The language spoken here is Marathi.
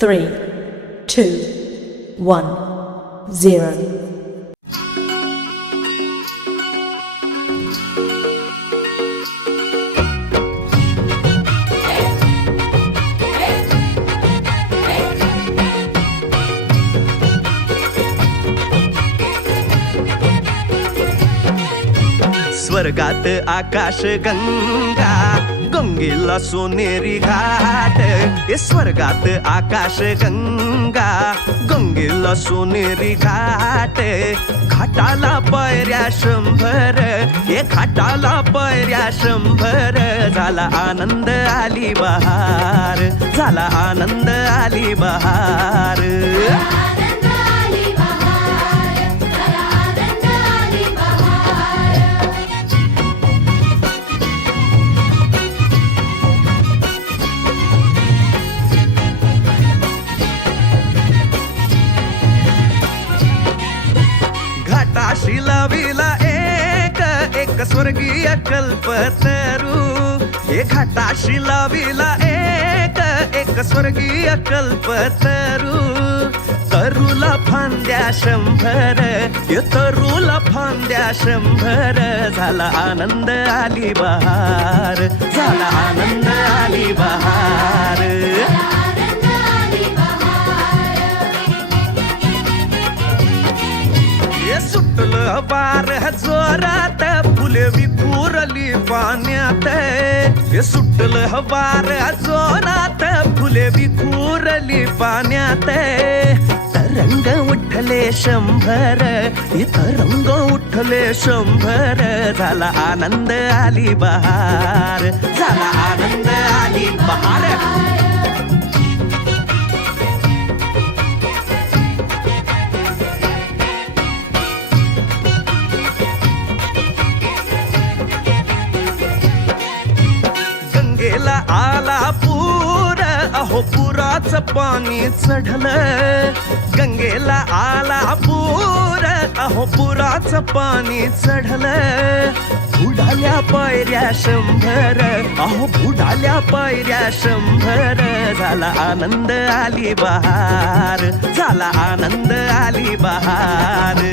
3, 2, 1, 0. स्वर्गात आकाश गंगा गंगेला सोनेरी घाट हे स्वर्गात आकाश गंगा गंगेला सोनेरी घाट घाटाला पायऱ्या 100 हे घाटाला पायऱ्या 100 झाला आनंद आली बहार झाला आनंद आली बहार घाटाशी लाविला एक स्वर्गीय कल्पतरू हे घाटाशी लाविला एक स्वर्गीय कल्पतरू तरुला फांद्या 100 हे तरुला फांद्या 100 झाला आनंद आली बहार झाला आनंद आली बहार सुटलं वार जोरात फुले विखुरली पाण्यात हे सुटलं वार जोरात फुले विखुरली पाण्यात तरंग उठले 100 हे तरंग उठले 100 झाला आनंद आली बहार झाला आनंद आली बहार आला पूर अहो पुराचं पाणी चढलं गंगेला आला पूर अहो पुराचं पाणी चढलं बुडाल्या पायऱ्या 100 अहो बुडाल्या पायऱ्या 100 झाला आनंद आली बहार झाला आनंद आली बहार